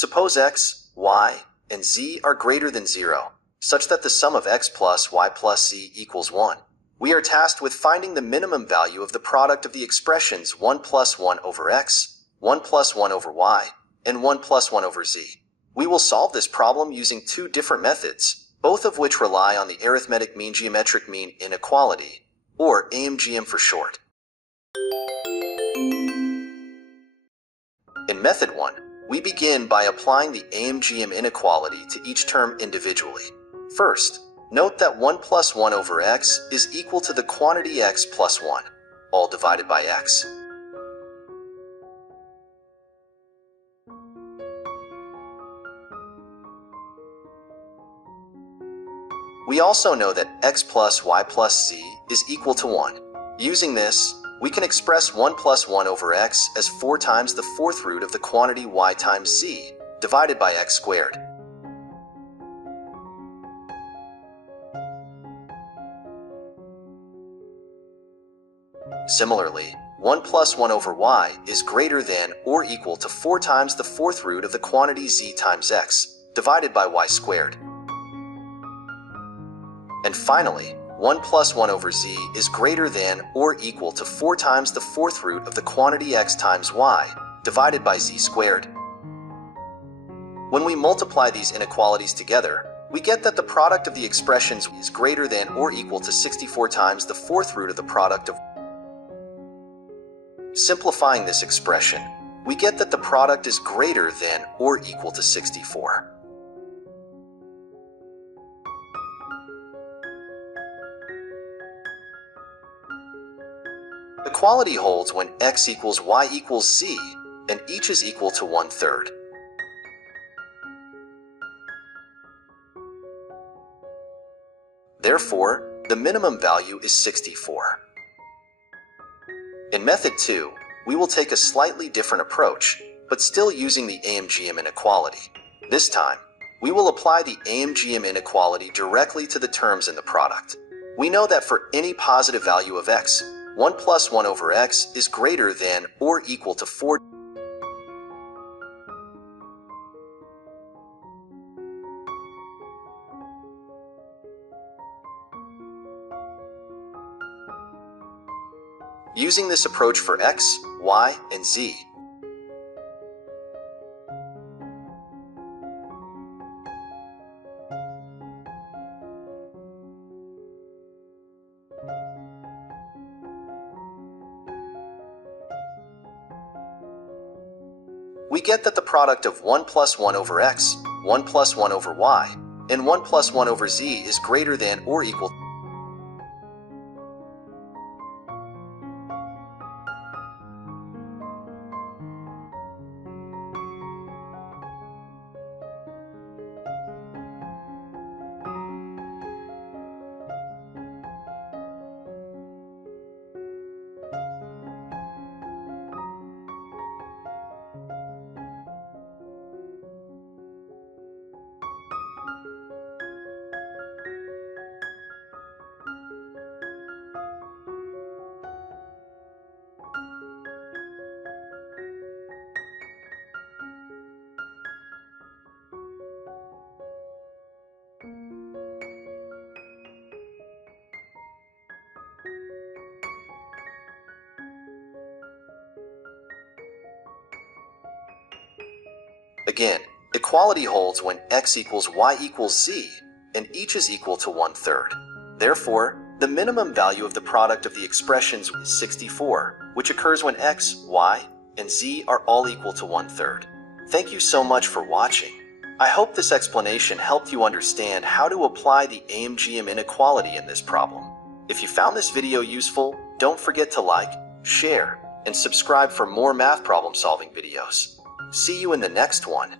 Suppose x, y, and z are greater than 0, such that the sum of x plus y plus z equals 1. We are tasked with finding the minimum value of the product of the expressions 1 plus 1 over x, 1 plus 1 over y, and 1 plus 1 over z. We will solve this problem using two different methods, both of which rely on the arithmetic mean-geometric mean inequality, or AMGM for short. In method 1, we begin by applying the AMGM inequality to each term individually. First, note that 1 plus 1 over x is equal to the quantity x plus 1, all divided by x. We also know that x plus y plus z is equal to 1. Using this, we can express 1 plus 1 over x as 4 times the fourth root of the quantity y times z, divided by x squared. Similarly, 1 plus 1 over y is greater than or equal to 4 times the fourth root of the quantity z times x, divided by y squared. And finally, 1 plus 1 over z is greater than or equal to 4 times the fourth root of the quantity x times y, divided by z squared. When we multiply these inequalities together, we get that the product of the expressions is greater than or equal to 64 times the fourth root of the product of. Simplifying this expression, we get that the product is greater than or equal to 64. Equality holds when x equals y equals z, and each is equal to 1/3. Therefore, the minimum value is 64. In method 2, we will take a slightly different approach, but still using the AMGM inequality. This time, we will apply the AMGM inequality directly to the terms in the product. We know that for any positive value of x, 1 plus 1 over x is greater than or equal to 4. Using this approach for x, y, and z, we get that the product of 1 plus 1 over x, 1 plus 1 over y, and 1 plus 1 over z is greater than or equal to. Again, equality holds when x equals y equals z, and each is equal to 1/3. Therefore, the minimum value of the product of the expressions is 64, which occurs when x, y, and z are all equal to 1/3. Thank you so much for watching. I hope this explanation helped you understand how to apply the AMGM inequality in this problem. If you found this video useful, don't forget to like, share, and subscribe for more math problem solving videos. See you in the next one.